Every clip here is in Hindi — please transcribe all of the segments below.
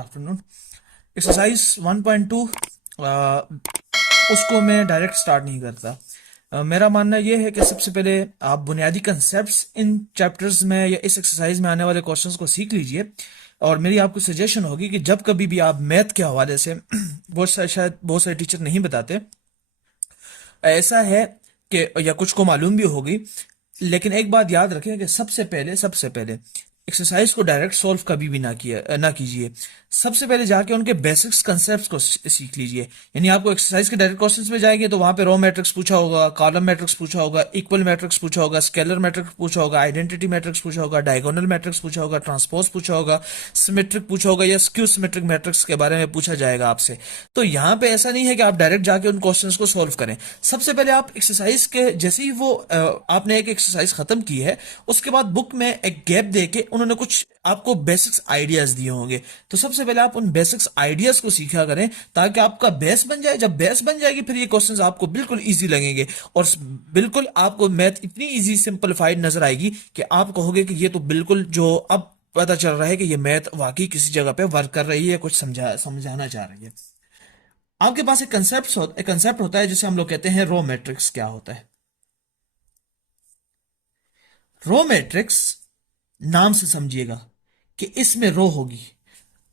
आफ्टरनून। एक्सरसाइज 1.2 उसको मैं डायरेक्ट स्टार्ट नहीं करता। मेरा मानना यह है कि सबसे पहले आप बुनियादी कंसेप्ट्स इन चैप्टर्स में या इस एक्सरसाइज में आने वाले क्वेश्चंस को सीख लीजिए। और मेरी आपको सजेशन होगी कि जब कभी भी आप मैथ के हवाले से बहुत सारे टीचर नहीं बताते, ऐसा है कि या कुछ को मालूम भी होगी, लेकिन एक बात याद रखें कि सबसे पहले एक्सरसाइज को डायरेक्ट सॉल्व कभी भी ना कीजिए। सबसे पहले जाके उनके बेसिक्स कंसेप्ट्स को सीख लीजिए। यानी आपको एक्सरसाइज के डायरेक्ट क्वेश्चंस में जाएंगे तो वहां पे रो मैट्रिक्स पूछा होगा, कॉलम मैट्रिक्स पूछा होगा, इक्वल मैट्रिक्स पूछा होगा, स्केलर मैट्रिक्स पूछा होगा, आइडेंटिटी मैट्रिक्स पूछा होगा, डायगोनल मैट्रिक्स पूछा होगा, ट्रांसपोज पूछा होगा, सिमेट्रिक पूछा होगा या स्क्यू सिमेट्रिक मैट्रिक्स के बारे में पूछा जाएगा आपसे। तो यहाँ पे ऐसा नहीं है कि आप डायरेक्ट जाके उन क्वेश्चंस को सॉल्व करें। सबसे पहले आप एक्सरसाइज के जैसे ही आपने एक एक्सरसाइज खत्म की है, उसके बाद बुक में एक गैप देके उन्होंने कुछ आपको बेसिक्स आइडियाज दिए होंगे। तो सबसे पहले आप उन बेसिक्स आइडियाज को सीखा करें ताकि आपका बेस बन जाए। जब बेस बन जाएगी फिर ये क्वेश्चंस आपको बिल्कुल इजी लगेंगे और बिल्कुल आपको मैथ इतनी इजी सिंपलीफाइड नजर आएगी कि आप कहोगे कि ये तो बिल्कुल जो अब पता चल रहा है कि ये मैथ वाकई किसी जगह पे वर्क कर रही है, कुछ समझाना चाह रही है। आपके पास एक कंसेप्ट होता है जिसे हम लोग कहते हैं रो मैट्रिक्स। क्या होता है रो मैट्रिक्स? नाम से समझिएगा कि इसमें रो होगी।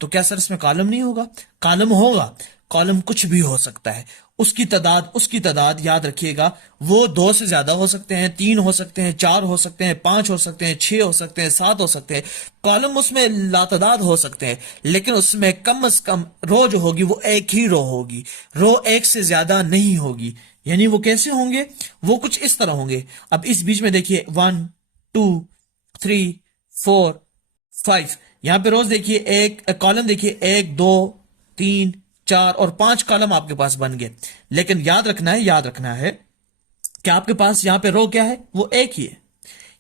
तो क्या सर इसमें कॉलम नहीं होगा? कॉलम होगा। कॉलम कुछ भी हो सकता है। उसकी तादाद याद रखिएगा, वो दो से ज्यादा हो सकते हैं, तीन हो सकते हैं, चार हो सकते हैं, पांच हो सकते हैं, छह हो सकते हैं, सात हो सकते हैं। कॉलम उसमें लातादाद हो सकते हैं, लेकिन उसमें कम से कम रो जो होगी वो एक ही रो होगी। रो एक से ज्यादा नहीं होगी। यानी वो कैसे होंगे? वो कुछ इस तरह होंगे। अब इस बीच में देखिए 1 2 3 4 5। यहां पे रोज देखिए, एक कॉलम देखिए, 1 2 3 4 और 5 कॉलम आपके पास बन गए। लेकिन याद रखना है कि आपके पास यहां पे रो क्या है? वो एक ही है।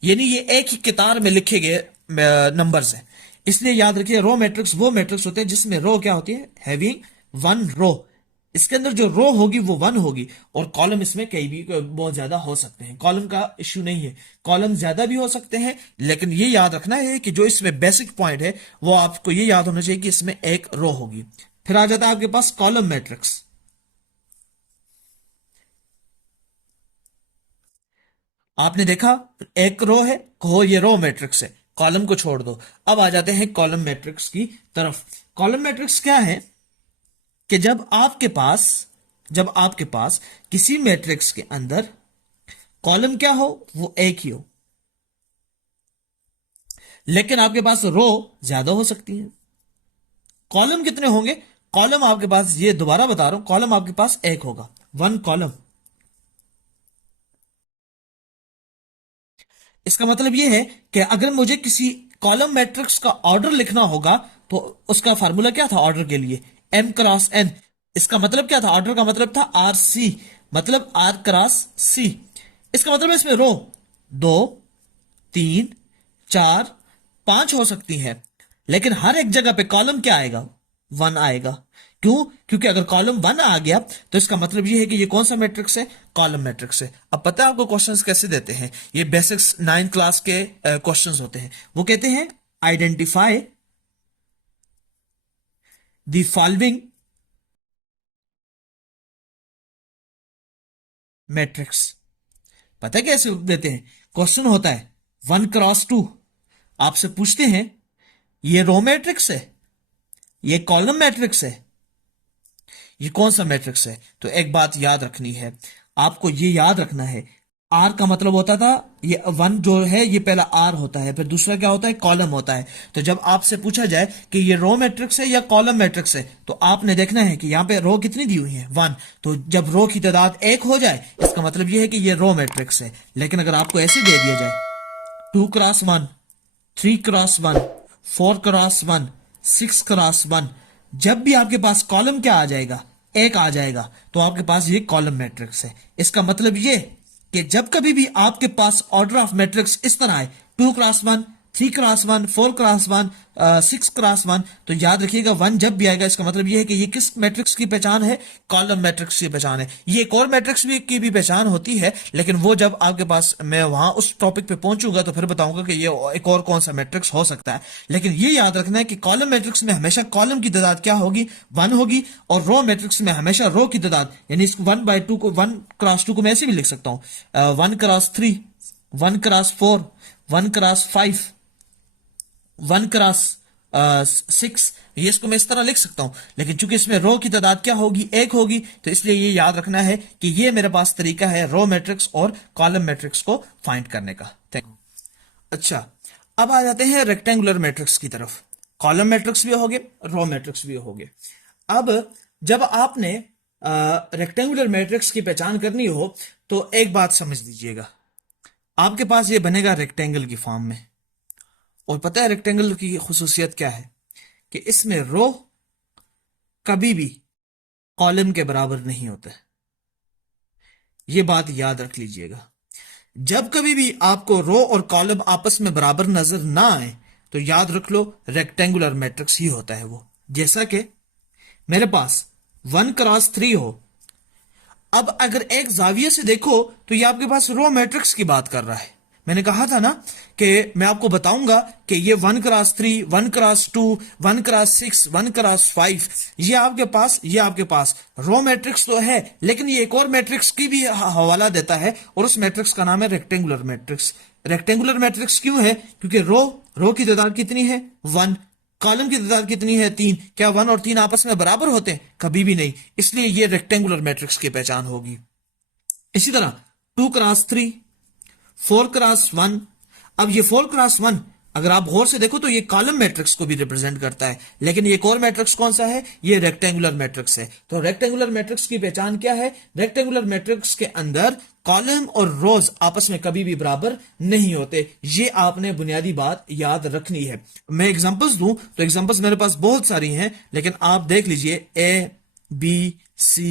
यानी ये एक ही कतार में लिखे गए नंबर्स हैं। इसलिए याद रखिए, रो मैट्रिक्स वो मैट्रिक्स होते हैं जिसमें रो क्या होती है? Having one row. इसके अंदर जो रो होगी वो वन होगी और कॉलम इसमें कई भी बहुत ज्यादा हो सकते हैं। कॉलम का इश्यू नहीं है, कॉलम ज्यादा भी हो सकते हैं, लेकिन ये याद रखना है कि जो इसमें बेसिक पॉइंट है वो आपको ये याद होना चाहिए कि इसमें एक रो होगी। फिर आ जाता है आपके पास कॉलम मैट्रिक्स। आपने देखा एक रो है, कहो ये रो मैट्रिक्स है, कॉलम को छोड़ दो। अब आ जाते हैं कॉलम मैट्रिक्स की तरफ। कॉलम मैट्रिक्स क्या है कि जब आपके पास किसी मैट्रिक्स के अंदर कॉलम क्या हो? वो एक ही हो, लेकिन आपके पास रो ज्यादा हो सकती है। कॉलम कितने होंगे? कॉलम आपके पास, ये दोबारा बता रहा हूं, कॉलम आपके पास एक होगा, वन कॉलम। इसका मतलब यह है कि अगर मुझे किसी कॉलम मैट्रिक्स का ऑर्डर लिखना होगा तो उसका फार्मूला क्या था ऑर्डर के लिए? M cross N. इसका मतलब क्या था? ऑर्डर का मतलब था आर सी, मतलब आर क्रॉस सी। इसका मतलब है इसमें रो 2 3 4 5 हो सकती है, लेकिन हर एक जगह पे कॉलम क्या आएगा? वन आएगा। क्यों? क्योंकि अगर कॉलम वन आ गया तो इसका मतलब यह है कि ये कौन सा मैट्रिक्स है? कॉलम मैट्रिक्स है। अब पता है आपको क्वेश्चंस कैसे देते हैं? ये बेसिक्स 9th क्लास के क्वेश्चंस होते हैं। वो कहते हैं आइडेंटिफाई द फॉलोइंग मैट्रिक्स। पता है कैसे देते हैं? क्वेश्चन होता है 1 क्रॉस 2। आपसे पूछते हैं ये रो मैट्रिक्स है, ये कॉलम मैट्रिक्स है, ये कौन सा मैट्रिक्स है? तो एक बात याद रखनी है, आपको ये याद रखना है, आर का मतलब होता था, ये वन जो है ये पहला आर होता है, फिर दूसरा क्या होता है? कॉलम होता है। तो जब आपसे पूछा जाए कि ये रो मैट्रिक्स है या कॉलम मैट्रिक्स है, तो आपने देखना है कि यहां पे रो कितनी दी हुई है? वन। तो जब रो की तादाद एक हो जाए इसका मतलब यह है कि ये रो मैट्रिक्स है। लेकिन अगर आपको ऐसे दे दिया जाए 2 क्रॉस 1, 3 क्रॉस 1, 4 क्रॉस 1, 6 क्रॉस 1, जब भी आपके पास कॉलम क्या आ जाएगा? एक आ जाएगा, तो आपके पास ये कॉलम मैट्रिक्स है। इसका मतलब ये कि जब कभी भी आपके पास ऑर्डर ऑफ मैट्रिक्स इस तरह है 2 क्रॉस 1, 3x1, 4x1, 6x1, तो याद रखिएगा 1 जब भी आएगा इसका मतलब यह है कि ये किस मैट्रिक्स की पहचान है, कॉलम मैट्रिक्स की पहचान है। ये एक और मैट्रिक्स भी की भी पहचान होती है, लेकिन वो जब आपके पास मैं वहां उस टॉपिक पे पहुंचूंगा तो फिर बताऊंगा कि ये एक और कौन सा मैट्रिक्स हो सकता है। लेकिन ये याद रखना है कि कॉलम मैट्रिक्स में हमेशा कॉलम की तादाद क्या होगी, 1 होगी, और रो मैट्रिक्स में हमेशा रो की तादाद, यानी इसको 1/2 को 1x2 को मैं ऐसे भी लिख सकता हूं, 1x3, 1x4, 1x5, 1x6, ये इसको मैं इस तरह लिख सकता हूं। लेकिन चूंकि इसमें रो की तादाद क्या होगी, 1 होगी, तो इसलिए ये याद रखना है कि ये मेरे पास तरीका है रो मैट्रिक्स और कॉलम मैट्रिक्स को फाइंड करने का। Thank you. अच्छा, अब आ जाते हैं रेक्टेंगुलर मैट्रिक्स की तरफ। कॉलम मैट्रिक्स भी हो गए, रो मैट्रिक्स भी हो गए। अब जब आपने रेक्टेंगुलर मैट्रिक्स की पहचान करनी हो तो एक बात समझ लीजिएगा, आपके पास ये बनेगा रेक्टेंगल की फॉर्म में। और पता है रेक्टेंगल की खुसूसियत क्या है, कि इसमें रो कभी भी कॉलम के बराबर नहीं होता है। ये बात याद रख लीजिएगा। जब कभी भी आपको रो और कॉलम आपस में बराबर नजर ना आए तो याद रख लो रेक्टेंगुलर मैट्रिक्स ही होता है वो। जैसा कि मेरे पास 1x3 हो, अब अगर एक जाविये से देखो तो ये आपके पास रो मैट्रिक्स की बात कर रहा है। मैंने कहा था ना कि मैं आपको बताऊंगा कि ये 1x3, 1x2, 1x6, 1x5, ये आपके पास रो मैट्रिक्स तो है, लेकिन ये एक और मैट्रिक्स की भी हवाला देता है, और उस मैट्रिक्स का नाम है रेक्टेंगुलर मैट्रिक्स। रेक्टेंगुलर मैट्रिक्स क्यों है? क्योंकि रो की तादाद कितनी है? 1। कॉलम की तादाद कितनी है? 3। क्या 1 और 3 आपस में बराबर होते हैं? कभी भी नहीं। इसलिए ये रेक्टेंगुलर मैट्रिक्स की पहचान होगी। इसी तरह 2x3, 4x1। अब ये 4x1 अगर आप गौर से देखो तो ये कॉलम मैट्रिक्स को भी रिप्रेजेंट करता है, लेकिन ये एक और मैट्रिक्स कौन सा है? ये रेक्टेंगुलर मैट्रिक्स है। तो रेक्टेंगुलर मैट्रिक्स की पहचान क्या है? रेक्टेंगुलर मैट्रिक्स के अंदर कॉलम और रोज आपस में कभी भी बराबर नहीं होते। ये आपने बुनियादी बात याद रखनी है। मैं एग्जांपल्स दूं तो एग्जांपल्स मेरे पास बहुत सारी हैं, लेकिन आप देख लीजिए A, B, C,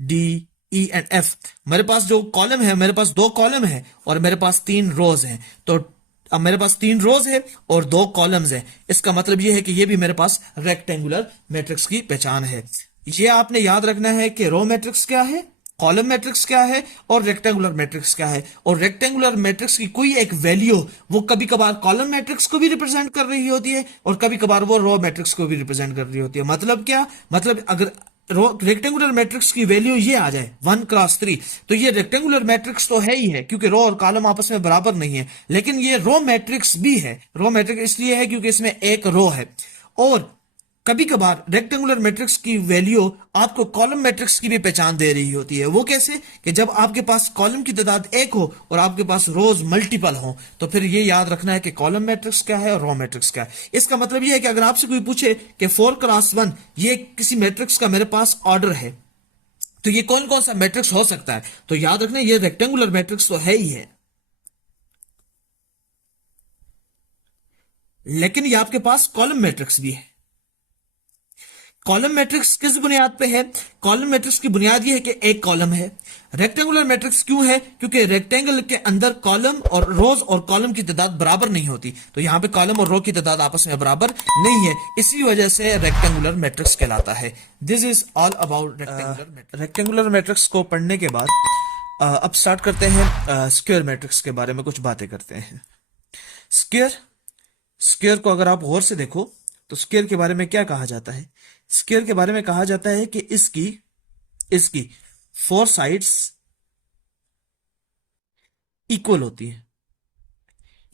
D, E and F। मेरे पास जो कॉलम है, मेरे पास 2 कॉलम है और मेरे पास 3 रोज हैं। तो अब मेरे पास 3 रोज है और 2 कॉलम्स है। इसका मतलब यह है कि यह भी मेरे पास रेक्टेंगुलर मैट्रिक्स की पहचान है। यह आपने याद रखना है कि रो मैट्रिक्स क्या है, कॉलम मैट्रिक्स क्या है और रेक्टेंगुलर मैट्रिक्स क्या है। और रेक्टेंगुलर मैट्रिक्स की कोई एक वैल्यू वो कभी कभार कॉलम मैट्रिक्स को भी रिप्रेजेंट कर रही होती है और कभी कभार वो रो मैट्रिक्स को भी रिप्रेजेंट कर रही होती है। मतलब क्या? मतलब अगर रेक्टेंगुलर मैट्रिक्स की वैल्यू ये आ जाए 1x3, तो ये रेक्टेंगुलर मैट्रिक्स तो है ही है, क्योंकि रो और कॉलम आपस में बराबर नहीं है। लेकिन ये रो मैट्रिक्स भी है। रो मैट्रिक्स इसलिए है क्योंकि इसमें एक रो है। और कभी कभार रेक्टेंगुलर मैट्रिक्स की वैल्यू आपको कॉलम मैट्रिक्स की भी पहचान दे रही होती है। वो कैसे? कि जब आपके पास कॉलम की तादाद 1 हो और आपके पास रोज मल्टीपल हो, तो फिर ये याद रखना है कि कॉलम मैट्रिक्स क्या है और रो मैट्रिक्स क्या है। इसका मतलब ये है कि अगर आपसे कोई पूछे कि 4x1 ये किसी मैट्रिक्स का मेरे पास ऑर्डर है, तो ये कौन कौन सा मैट्रिक्स हो सकता है, तो याद रखना ये रेक्टेंगुलर मैट्रिक्स तो है ही है, लेकिन ये आपके पास कॉलम मैट्रिक्स भी है। कॉलम मैट्रिक्स किस बुनियाद पे है? कॉलम मैट्रिक्स की बुनियाद ये है कि एक कॉलम है। रेक्टेंगुलर मैट्रिक्स क्यों है? क्योंकि रेक्टेंगल के अंदर कॉलम और रोज और कॉलम की तादाद बराबर नहीं होती, तो यहां पे कॉलम और रो की तादाद आपस में बराबर नहीं है। इसी वजह से रेक्टेंगुलर मैट्रिक्स कहलाता है। This is all about rectangular matrix. Rectangular matrix को पढ़ने के बाद अब स्टार्ट करते हैं स्क्वायर मैट्रिक्स के बारे में कुछ बातें करते हैं। स्क्वायर को अगर आप गौर से देखो तो स्क्वायर के बारे में क्या कहा जाता है? स्क्वायर के बारे में कहा जाता है कि इसकी 4 साइड्स इक्वल होती है।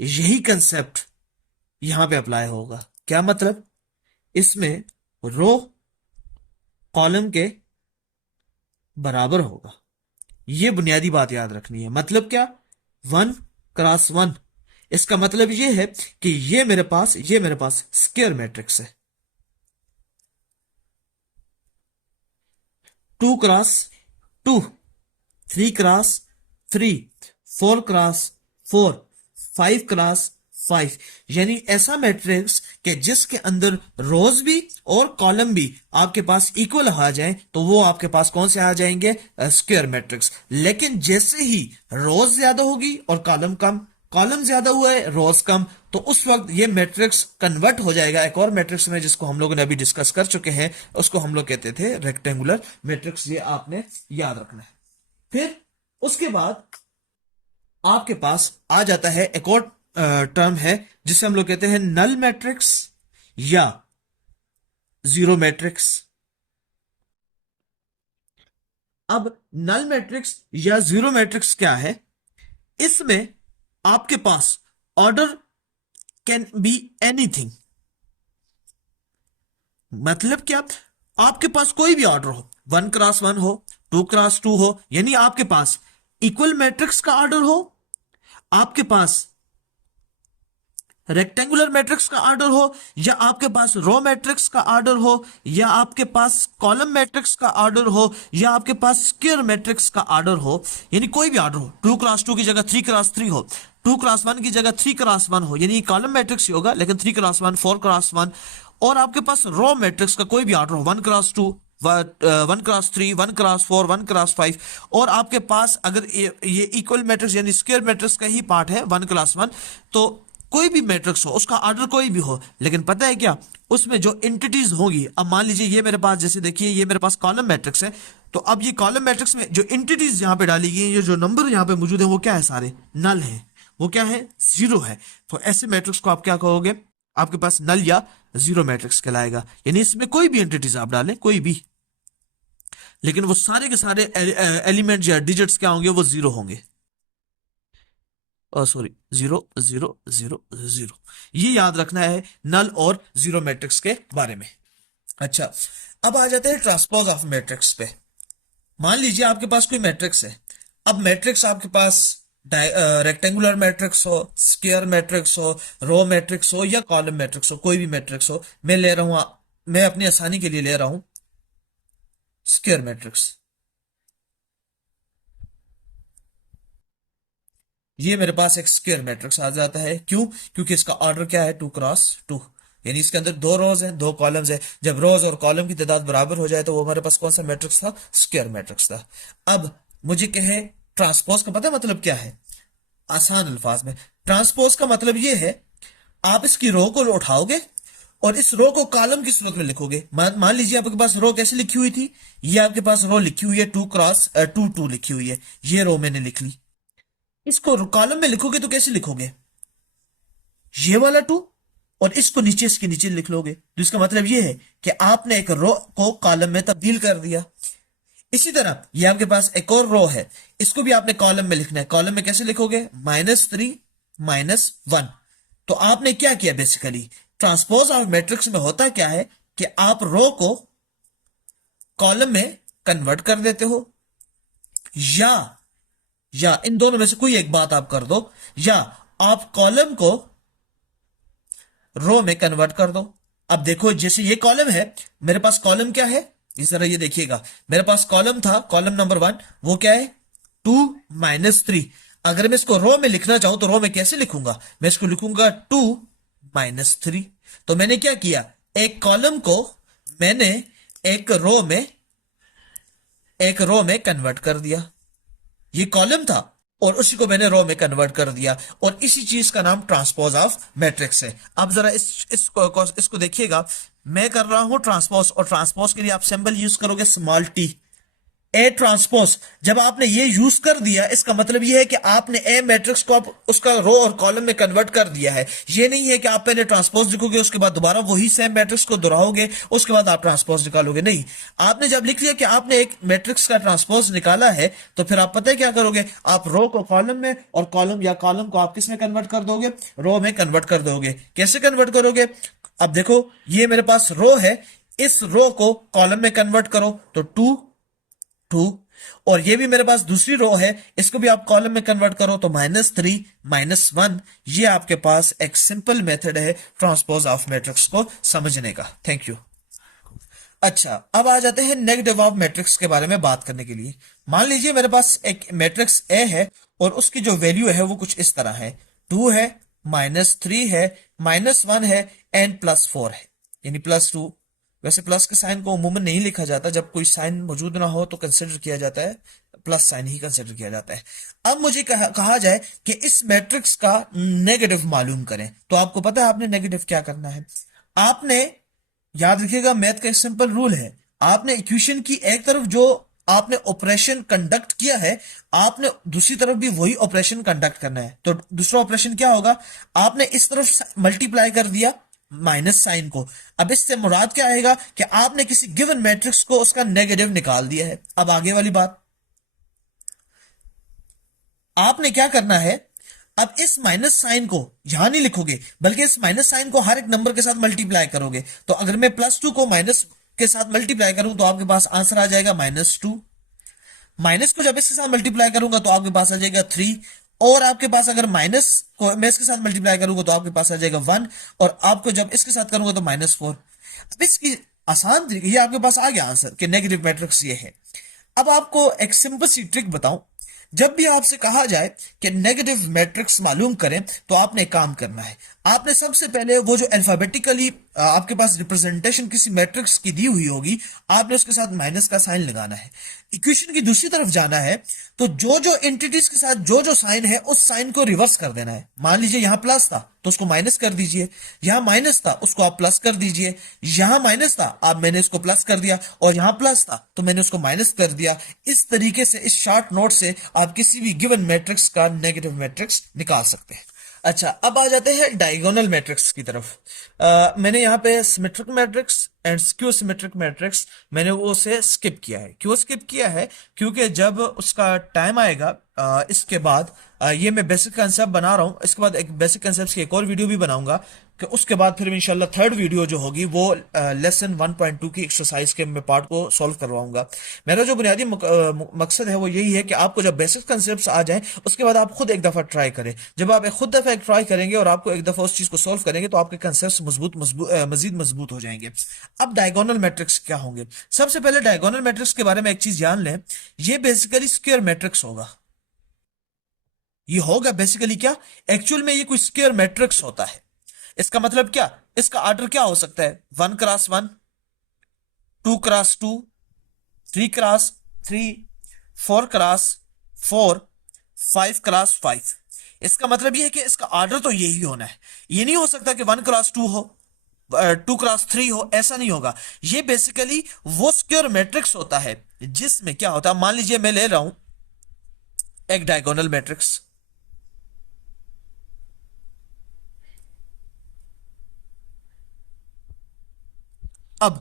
यही कंसेप्ट यहां पे अप्लाई होगा। क्या मतलब? इसमें रो कॉलम के बराबर होगा। यह बुनियादी बात याद रखनी है। मतलब क्या? 1x1। इसका मतलब यह है कि ये मेरे पास स्क्वायर मैट्रिक्स है। 2x2, 3x3, 4x4, 5x5, यानी ऐसा मैट्रिक्स कि जिसके अंदर रोज भी और कॉलम भी आपके पास इक्वल आ जाए, तो वो आपके पास कौन से आ जाएंगे? Square matrix. लेकिन जैसे ही रोज ज्यादा होगी और कॉलम कम, कॉलम ज्यादा हुआ है, रोज कम, तो उस वक्त ये मैट्रिक्स कन्वर्ट हो जाएगा एक और मैट्रिक्स में, जिसको हम लोगों ने अभी डिस्कस कर चुके हैं, उसको हम लोग कहते थे रेक्टेंगुलर मैट्रिक्स। ये आपने याद रखना है। फिर उसके बाद आपके पास आ जाता है एक और टर्म है जिसे हम लोग कहते हैं नल मैट्रिक्स या जीरो मैट्रिक्स। अब नल मैट्रिक्स या जीरो मैट्रिक्स क्या है? इसमें आपके पास ऑर्डर कैन बी एनीथिंग। मतलब क्या? आपके पास कोई भी ऑर्डर हो, 1x1 हो, 2x2 हो, यानी आपके पास इक्वल मैट्रिक्स का ऑर्डर हो, आपके पास रेक्टेंगुलर मैट्रिक्स का ऑर्डर हो, या आपके पास रो मैट्रिक्स का ऑर्डर हो, या आपके पास कॉलम मैट्रिक्स का ऑर्डर हो, या आपके पास स्क्वायर मैट्रिक्स का ऑर्डर हो, यानी कोई भी ऑर्डर हो, 2x2 की जगह 3x3 हो, 2x1 की जगह 3x1 हो, यानी कॉलम मैट्रिक्स ही होगा लेकिन 3x1, 4x1, और आपके पास रो मैट्रिक्स का कोई भी ऑर्डर हो, 1x2, 1x3, 1x4, 1x5, और आपके पास अगर ये इक्वल मैट्रिक्स यानी स्क्वायर मैट्रिक्स का ही पार्ट है 1x1, तो कोई भी मैट्रिक्स हो, उसका ऑर्डर कोई भी हो, लेकिन पता है क्या, उसमें जो एंटिटीज होगी, अब मान लीजिए ये मेरे पास, जैसे देखिए ये मेरे पास कॉलम मैट्रिक्स है, तो अब ये कॉलम मैट्रिक्स में जो एंटिटीज यहां पे डाली गई है, ये जो नंबर यहां पे मौजूद है, वो क्या है? सारे नल है। वो क्या है? जीरो है। तो ऐसे मैट्रिक्स को आप क्या कहोगे? आपके पास नल या जीरो मैट्रिक्स कहलाएगा। यानी इसमें कोई भी एंटिटीज आप डालें, कोई भी, लेकिन वो सारे के सारे एलिमेंट या डिजिट्स क्या होंगे? वो जीरो होंगे। Sorry, zero zero zero zero. ये याद रखना है नल और जीरो मैट्रिक्स के बारे में। अच्छा, अब आ जाते हैं ट्रांसपोज ऑफ मैट्रिक्स पे। मान लीजिए आपके पास कोई मैट्रिक्स है। अब मैट्रिक्स आपके पास रेक्टेंगुलर मैट्रिक्स हो, स्क्वायर मैट्रिक्स हो, रो मैट्रिक्स हो, या कॉलम मैट्रिक्स हो, कोई भी मैट्रिक्स हो, मैं ले रहा हूं, मैं अपनी आसानी के लिए ले रहा हूं स्क्वायर मैट्रिक्स। ये मेरे पास एक स्क्वायर मैट्रिक्स आ जाता है। क्यों? क्योंकि इसका ऑर्डर क्या है? 2x2, यानी इसके अंदर दो रोज हैं, दो कॉलम्स हैं। जब रोज और कॉलम की तादाद बराबर हो जाए तो वो हमारे पास कौन सा मैट्रिक्स था? स्क्वायर मैट्रिक्स था। अब मुझे कहे ट्रांसपोज का पता है मतलब क्या है? आसान अल्फाज में ट्रांसपोज का मतलब ये है, आप इसकी रो को उठाओगे और इस रो को कॉलम की सूरत में लिखोगे। मान लीजिए आपके पास रो कैसे लिखी हुई थी? ये आपके पास रो लिखी हुई है 2x2 लिखी हुई है, ये रो मैंने लिख ली। इसको कॉलम में लिखोगे तो कैसे लिखोगे? ये वाला 2 और इसको नीचे, इसके नीचे लिख लोगे। तो इसका मतलब ये है कि आपने एक रो को कॉलम में तब्दील कर दिया। इसी तरह ये आपके पास एक और रो है, इसको भी आपने कॉलम में लिखना है। कॉलम में कैसे लिखोगे? -3 -1। तो आपने क्या किया? बेसिकली ट्रांसपोज ऑफ मैट्रिक्स में होता क्या है कि आप रो को कॉलम में कन्वर्ट कर देते हो, या इन दोनों में से कोई एक बात आप कर दो, या आप कॉलम को रो में कन्वर्ट कर दो। अब देखो, जैसे ये कॉलम है, मेरे पास कॉलम क्या है? इस तरह ये देखिएगा, मेरे पास कॉलम था, कॉलम नंबर 1, वो क्या है? 2 -3। अगर मैं इसको रो में लिखना चाहूं तो रो में कैसे लिखूंगा? मैं इसको लिखूंगा 2 -3। तो मैंने क्या किया? एक कॉलम को मैंने एक रो में कन्वर्ट कर दिया। ये कॉलम था और उसी को मैंने रो में कन्वर्ट कर दिया, और इसी चीज का नाम ट्रांसपोज ऑफ मैट्रिक्स है। अब जरा इसको देखिएगा, मैं कर रहा हूं ट्रांसपोज, और ट्रांसपोज के लिए आप सिंबल यूज करोगे स्मॉल टी। ए ट्रांसपोज जब आपने ये यूज कर दिया, इसका मतलब ये है कि आपने ए मैट्रिक्स को आप उसका रो और कॉलम में कन्वर्ट कर दिया है। ये नहीं है कि आप पहले ट्रांसपोज लिखोगे, उसके बाद दोबारा वही सेम मैट्रिक्स को दोहराओगे, उसके बाद आप ट्रांसपोज निकालोगे। नहीं, आपने जब लिख लिया कि आपने एक मैट्रिक्स का ट्रांसपोज निकाला है, तो फिर आप पता है क्या करोगे? आप रो को कॉलम में, और कॉलम को आप किस में कन्वर्ट कर दोगे? रो में कन्वर्ट कर दोगे। कैसे कन्वर्ट करोगे? अब देखो, ये मेरे पास रो है, इस रो को कॉलम में कन्वर्ट करो तो 2, और ये भी मेरे पास दूसरी रो है, इसको भी आप कॉलम में कन्वर्ट करो तो -3 -1। ये आपके पास एक सिंपल मेथड है ट्रांसपोज ऑफ मैट्रिक्स को समझने का। Thank you. अच्छा, अब आ जाते हैं नेगेटिव ऑफ मैट्रिक्स के बारे में बात करने के लिए। मान लीजिए मेरे पास एक मैट्रिक्स ए है और उसकी जो वैल्यू है वो कुछ इस तरह है, 2 है, -3 है, -1 है, एंड +4 है, यानी +2। वैसे प्लस के साइन को अमूमन नहीं लिखा जाता, जब कोई साइन मौजूद ना हो तो कंसिडर किया जाता है, प्लस साइन ही कंसिडर किया जाता है। अब मुझे कहा जाए कि इस मैट्रिक्स का नेगेटिव मालूम करें, तो आपको पता है आपने नेगेटिव क्या करना है। आपने, याद रखिएगा, मैथ का एक सिंपल रूल है, आपने इक्वेशन की एक तरफ जो आपने ऑपरेशन कंडक्ट किया है, आपने दूसरी तरफ भी वही ऑपरेशन कंडक्ट करना है। तो दूसरा ऑपरेशन क्या होगा, आपने इस तरफ मल्टीप्लाई कर दिया माइनस साइन को। अब इससे मुराद क्या आएगा कि आपने किसी गिवन मैट्रिक्स को उसका नेगेटिव निकाल दिया है। अब आगे वाली बात, आपने क्या करना है, अब इस माइनस साइन को यहां नहीं लिखोगे, बल्कि इस माइनस साइन को हर एक नंबर के साथ मल्टीप्लाई करोगे। तो अगर मैं +2 को माइनस के साथ मल्टीप्लाई करूं तो आपके पास आंसर आ जाएगा -2। माइनस को जब इसके साथ मल्टीप्लाई करूंगा तो आपके पास आ जाएगा 3। और आपके पास अगर माइनस को मैं इसके साथ मल्टीप्लाई करूंगा तो आपके पास आ जाएगा 1। और आपको जब इसके साथ करूंगा तो -4। अब इसकी आसान तरीके, ये आपके पास आ गया आंसर कि नेगेटिव मैट्रिक्स ये है। अब आपको एक सिंपल सी ट्रिक बताऊं, जब भी आपसे कहा जाए कि नेगेटिव मैट्रिक्स मालूम करें तो आपने काम करना है, आपने सबसे पहले वो जो अल्फाबेटिकली आपके पास रिप्रेजेंटेशन किसी मैट्रिक्स की दी हुई होगी, आपने उसके साथ माइनस का साइन लगाना है। इक्वेशन की दूसरी तरफ जाना है तो जो जो एंटिटीज के साथ जो जो साइन है उस साइन को रिवर्स कर देना है। मान लीजिए यहां प्लस था तो उसको माइनस कर दीजिए, यहां माइनस था उसको आप प्लस कर दीजिए, यहां माइनस था आप मैंने इसको प्लस कर दिया, और यहां प्लस था तो मैंने उसको माइनस कर दिया। इस तरीके से, इस शॉर्ट नोट से आप किसी भी गिवन मैट्रिक्स का नेगेटिव मैट्रिक्स निकाल सकते हैं। अच्छा, अब आ जाते हैं डायगोनल मैट्रिक्स की तरफ। मैंने यहाँ पे symmetric matrix and skew symmetric matrix मैंने वो उसे स्किप किया है। क्यों स्किप किया है, क्योंकि जब उसका टाइम आएगा इसके बाद ये मैं बेसिक कंसेप्ट बना रहा हूँ, इसके बाद एक बेसिक कंसेप्ट की एक और वीडियो भी बनाऊंगा, कि उसके बाद फिर इंशाल्लाह थर्ड वीडियो जो होगी वो लेसन 1.2 की एक्सरसाइज के मैं पार्ट को सॉल्व करवाऊंगा। मेरा जो बुनियादी मकसद है वो यही है कि आपको जब बेसिक कंसेप्ट आ जाए उसके बाद आप खुद एक दफा ट्राई करें। जब आप खुद दफा एक ट्राई करेंगे और आपको एक दफा उस चीज को सॉल्व करेंगे तो आपके कंसेप्ट मजीद मजबूत हो जाएंगे। अब डायगोनल मैट्रिक्स क्या होंगे, सबसे पहले डायगोनल मैट्रिक्स के बारे में एक चीज जान लें, ये बेसिकली स्क्वायर मैट्रिक्स होगा। ये होगा बेसिकली क्या, एक्चुअल में ये कोई स्क्वायर मैट्रिक्स होता है। इसका मतलब क्या, इसका ऑर्डर क्या हो सकता है, 1x1, 2x2, 3x3, 4x4, 5x5। इसका मतलब यह है कि इसका ऑर्डर तो यही होना है। ये नहीं हो सकता कि 1x2 हो, 2x3 हो, ऐसा नहीं होगा। ये बेसिकली वो स्क्वायर मैट्रिक्स होता है जिसमें क्या होता है, मान लीजिए मैं ले रहा हूं एक डायगोनल मैट्रिक्स। अब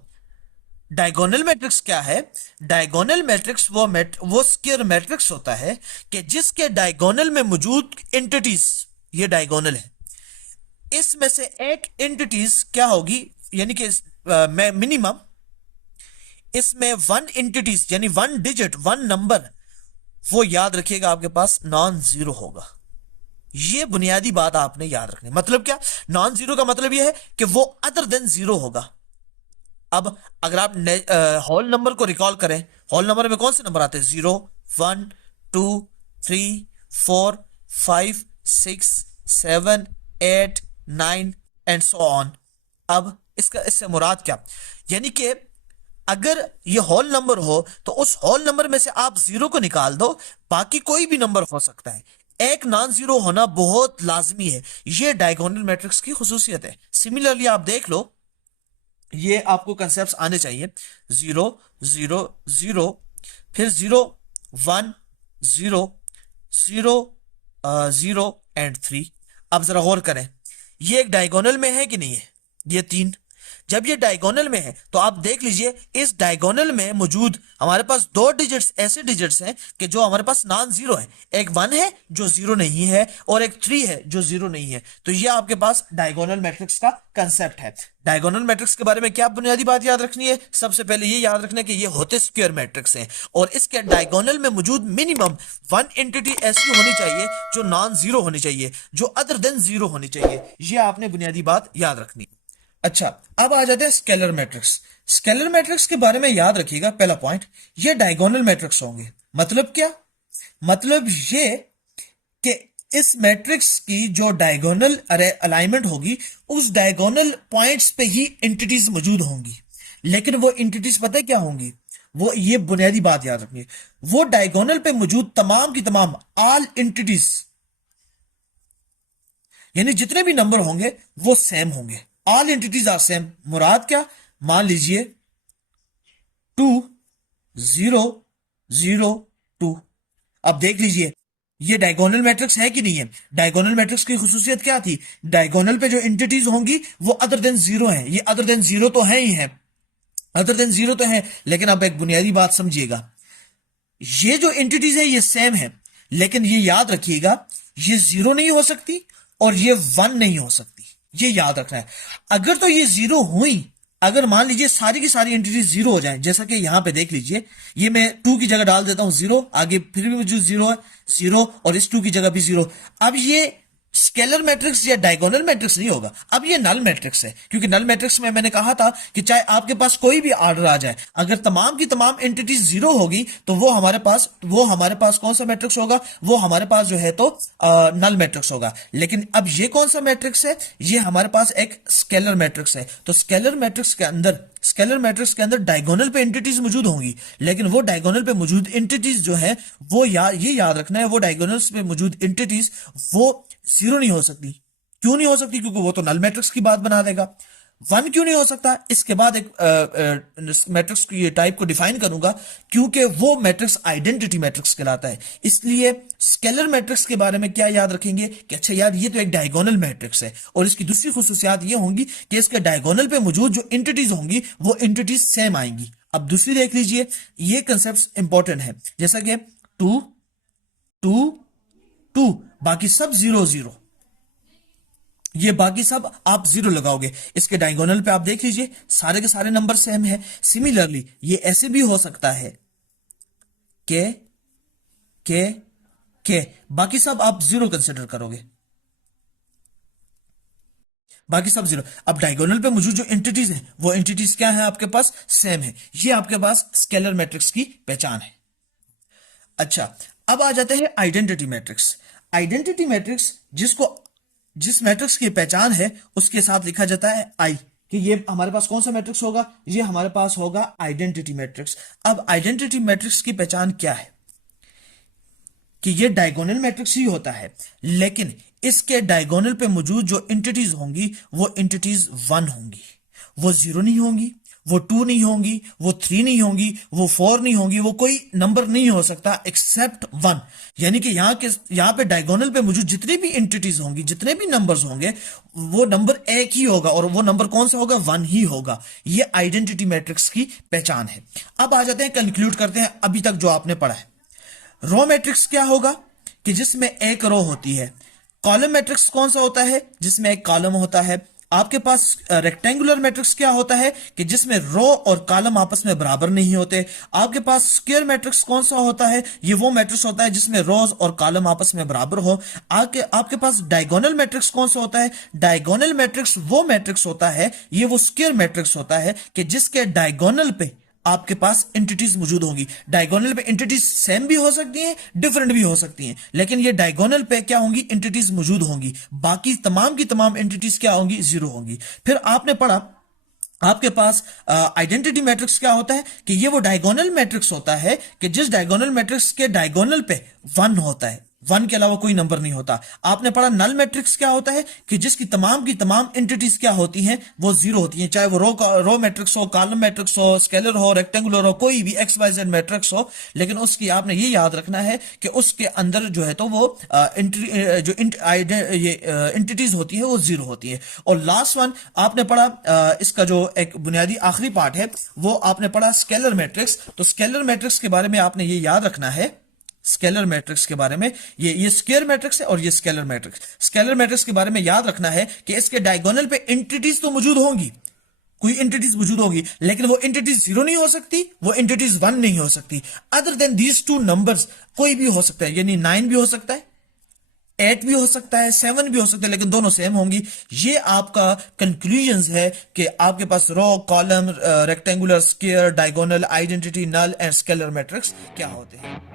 डायगोनल मैट्रिक्स क्या है, डायगोनल मैट्रिक्स वो स्क्वायर मैट्रिक्स होता है कि जिसके डायगोनल में मौजूद एंटिटीज, ये डायगोनल है, इसमें से एक एंटिटीज क्या होगी, यानी कि मिनिमम इसमें 1 एंटिटीज यानी 1 डिजिट 1 नंबर, वो याद रखिएगा आपके पास नॉन जीरो होगा। ये बुनियादी बात आपने याद रखनी। मतलब क्या, नॉन जीरो का मतलब यह है कि वो अदर देन जीरो होगा। अब अगर आप होल नंबर को रिकॉल करें, होल नंबर में कौन से नंबर आते हैं, 0, 1, 2, 3, 4, 5, 6, 7, 8, 9 एंड सो ऑन। अब इससे मुराद क्या, यानी कि अगर ये होल नंबर हो तो उस होल नंबर में से आप 0 को निकाल दो, बाकी कोई भी नंबर हो सकता है। एक नॉन जीरो होना बहुत लाजमी है, ये डायगोनल मैट्रिक्स की खुसूसियत है। सिमिलरली आप देख लो, ये आपको कंसेप्ट आने चाहिए, 0, 0, 0, फिर 0, 1, 0, 0, 0 एंड 3। अब जरा गौर करें, ये एक डायगोनल में है कि नहीं है, ये 3। जब ये डायगोनल में है तो आप देख लीजिए इस डायगोनल में मौजूद हमारे पास 2 डिजिट्स ऐसे डिजिट्स हैं कि जो हमारे पास नॉन जीरो है। एक 1 है जो 0 नहीं है और एक 3 है जो 0 नहीं है। तो ये आपके पास डायगोनल मैट्रिक्स का कंसेप्ट है। डायगोनल मैट्रिक्स के बारे में क्या बुनियादी बात याद रखनी है, सबसे पहले ये याद रखना है कि ये होते स्क्वायर मैट्रिक्स हैं और इसके डायगोनल में मौजूद मिनिमम 1 एंटिटी ऐसी होनी चाहिए जो नॉन जीरो होनी चाहिए, जो अदर देन जीरो होनी चाहिए। ये आपने बुनियादी बात याद रखनी है। अच्छा, अब आ जाते हैं स्केलर मैट्रिक्स। स्केलर मैट्रिक्स के बारे में याद रखिएगा, पहला पॉइंट, ये डायगोनल मैट्रिक्स होंगे। मतलब क्या, मतलब ये कि इस मैट्रिक्स की जो डायगोनल अलाइनमेंट होगी उस डायगोनल पॉइंट्स पे ही एंटिटीज मौजूद होंगी। लेकिन वो एंटिटीज पता है क्या होंगी, वो ये बुनियादी बात याद रखनी है, वो डायगोनल पे मौजूद तमाम की तमाम ऑल एंटिटीज, यानी जितने भी नंबर होंगे वो सेम होंगे। All entities are same. मुराद क्या, मान लीजिए 2 0 0 2। अब देख लीजिए ये डायगोनल मैट्रिक्स है कि नहीं है। डायगोनल मैट्रिक्स की खुसूसियत क्या थी, डायगोनल पे जो एंटिटीज होंगी वो अदर देन जीरो है। ये अदर देन जीरो तो है ही है, अदर देन जीरो तो है, लेकिन आप एक बुनियादी बात समझिएगा, ये जो एंटिटीज है ये सेम है, लेकिन ये याद रखिएगा ये जीरो नहीं हो सकती और ये वन नहीं हो सकती, ये याद रखना है। अगर तो ये जीरो हुई, अगर मान लीजिए सारी की सारी एंटिटीज जीरो हो जाए, जैसा कि यहां पे देख लीजिए, ये मैं 2 की जगह डाल देता हूं जीरो, आगे फिर भी जो जीरो है जीरो, और इस 2 की जगह भी जीरो। अब ये स्केलर मैट्रिक्स या डायगोनल मैट्रिक्स नहीं होगा, अब ये नल मैट्रिक्स है। क्योंकि नल मैट्रिक्स में मैंने कहा था कि चाहे आपके पास कोई भी ऑर्डर आ जाए, अगर तमाम की तमाम एंटिटीज जीरो होगी तो वो हमारे पास कौन सा मैट्रिक्स होगा, वो हमारे पास जो है तो नल मैट्रिक्स होगा। लेकिन अब ये कौन सा मैट्रिक्स है, ये हमारे पास एक स्केलर मैट्रिक्स है। तो स्केलर मैट्रिक्स के अंदर डायगोनल पे एंटिटीज मौजूद होंगी, लेकिन वो डायगोनल पे मौजूद एंटिटीज जो है वो ये याद रखना है, वो डायगोनल्स पे मौजूद एंटिटीज वो जीरो नहीं हो सकती। क्यों नहीं हो सकती, क्योंकि वो तो नल मैट्रिक्स की बात बना देगा। वन क्यों नहीं हो सकता, इसके बाद एक मैट्रिक्स की टाइप को डिफाइन करूंगा, क्योंकि वो मैट्रिक्स आइडेंटिटी मैट्रिक्स कहलाता है। इसलिए स्केलर मैट्रिक्स के बारे में क्या याद रखेंगे कि अच्छा यार ये तो एक डायगोनल मैट्रिक्स है, और इसकी दूसरी खुसूसियात ये होंगी कि इसके डायगोनल पे मौजूद जो एंटिटीज होंगी वो एंटिटीज सेम आएंगी। अब दूसरी देख लीजिए, ये कंसेप्ट इंपॉर्टेंट है, जैसा कि 2 2 2, बाकी सब 0 0, ये बाकी सब आप जीरो लगाओगे। इसके डायगोनल पे आप देख लीजिए सारे के सारे नंबर सेम है। सिमिलरली ये ऐसे भी हो सकता है के के के, बाकी सब आप जीरो कंसिडर करोगे, बाकी सब जीरो। अब डायगोनल पे मौजूद जो एंटिटीज है वो एंटिटीज क्या है, आपके पास सेम है। ये आपके पास स्केलर मैट्रिक्स की पहचान है। अच्छा, अब आ जाते हैं आइडेंटिटी मैट्रिक्स। आइडेंटिटी मैट्रिक्स जिस मैट्रिक्स की पहचान है उसके साथ लिखा जाता है आई, कि ये हमारे पास कौन सा मैट्रिक्स होगा, ये हमारे पास होगा आइडेंटिटी मैट्रिक्स। अब आइडेंटिटी मैट्रिक्स की पहचान क्या है, कि ये डायगोनल मैट्रिक्स ही होता है, लेकिन इसके डायगोनल पे मौजूद जो एंटिटीज होंगी वो एंटिटीज 1 होंगी, वो 0 नहीं होंगी, वो 2 नहीं होंगी, वो 3 नहीं होंगी, वो 4 नहीं होंगी, वो कोई नंबर नहीं हो सकता एक्सेप्ट 1। यानी कि यहां पे डायगोनल पे मौजूद जितनी भी एंटिटीज होंगी, जितने भी नंबर्स होंगे, वो नंबर एक ही होगा, और वो नंबर कौन सा होगा, 1 ही होगा। ये आइडेंटिटी मैट्रिक्स की पहचान है। अब आ जाते हैं, कंक्लूड करते हैं अभी तक जो आपने पढ़ा है। रो मैट्रिक्स क्या होगा, कि जिसमें एक रो होती है। कॉलम मैट्रिक्स कौन सा होता है, जिसमें एक कॉलम होता है। आपके पास रेक्टेंगुलर मैट्रिक्स क्या होता है, कि जिसमें रो और कॉलम आपस में बराबर नहीं होते। आपके पास स्क्वायर मैट्रिक्स कौन सा होता है, ये वो मैट्रिक्स होता है जिसमें रोज और कॉलम आपस में बराबर हो। आपके पास डायगोनल मैट्रिक्स कौन सा होता है, डायगोनल मैट्रिक्स वो मैट्रिक्स होता है, ये वो स्क्वायर मैट्रिक्स होता है, कि जिसके डायगोनल पे आपके पास एंटिटीज मौजूद होंगी। डायगोनल पे एंटिटीज सेम भी हो सकती हैं, डिफरेंट भी हो सकती हैं, लेकिन ये डायगोनल पे क्या होंगी, एंटिटीज मौजूद होंगी। बाकी तमाम की तमाम एंटिटीज क्या होंगी, जीरो होंगी। फिर आपने पढ़ा, आपके पास आइडेंटिटी मैट्रिक्स क्या होता है, कि ये वो डायगोनल मैट्रिक्स होता है, कि जिस डायगोनल मैट्रिक्स के डायगोनल पे 1 होता है, 1 के अलावा कोई नंबर नहीं होता। आपने पढ़ा नल मैट्रिक्स क्या होता है, कि जिसकी तमाम की तमाम एंटिटीज क्या होती हैं, वो जीरो होती हैं, चाहे वो रो मैट्रिक्स हो, कॉलम मैट्रिक्स हो, स्केलर हो, रेक्टेंगुलर हो, कोई भी एक्स वाई जेड मैट्रिक्स हो। लेकिन उसकी आपने ये याद रखना है कि उसके अंदर जो है तो वो एंटिटीज होती है वो जीरो होती है। और लास्ट वन आपने पढ़ा, इसका जो एक बुनियादी आखिरी पार्ट है वो आपने पढ़ा स्केलर मैट्रिक्स। तो स्केलर मैट्रिक्स के बारे में आपने ये याद रखना है, स्केलर मैट्रिक्स के बारे में, ये स्क्वायर मैट्रिक्स है और ये स्केलर मैट्रिक्स। स्केलर मैट्रिक्स के बारे में याद रखना है कि इसके डायगोनल पे एंटिटीज तो मौजूद होंगी, कोई एंटिटीज मौजूद होगी, लेकिन वो एंटिटीज 0 नहीं हो सकती, वो एंटिटीज 1 नहीं हो सकती। अदर देन दीज 2 नंबर्स कोई भी हो सकता है, यानी 9 भी हो सकता है, 8 भी हो सकता है, 7 भी हो सकता है, लेकिन दोनों सेम होंगी। ये आपका कंक्लूजन है कि आपके पास row, column, rectangular, square, diagonal, identity, null and scalar matrix क्या होते हैं।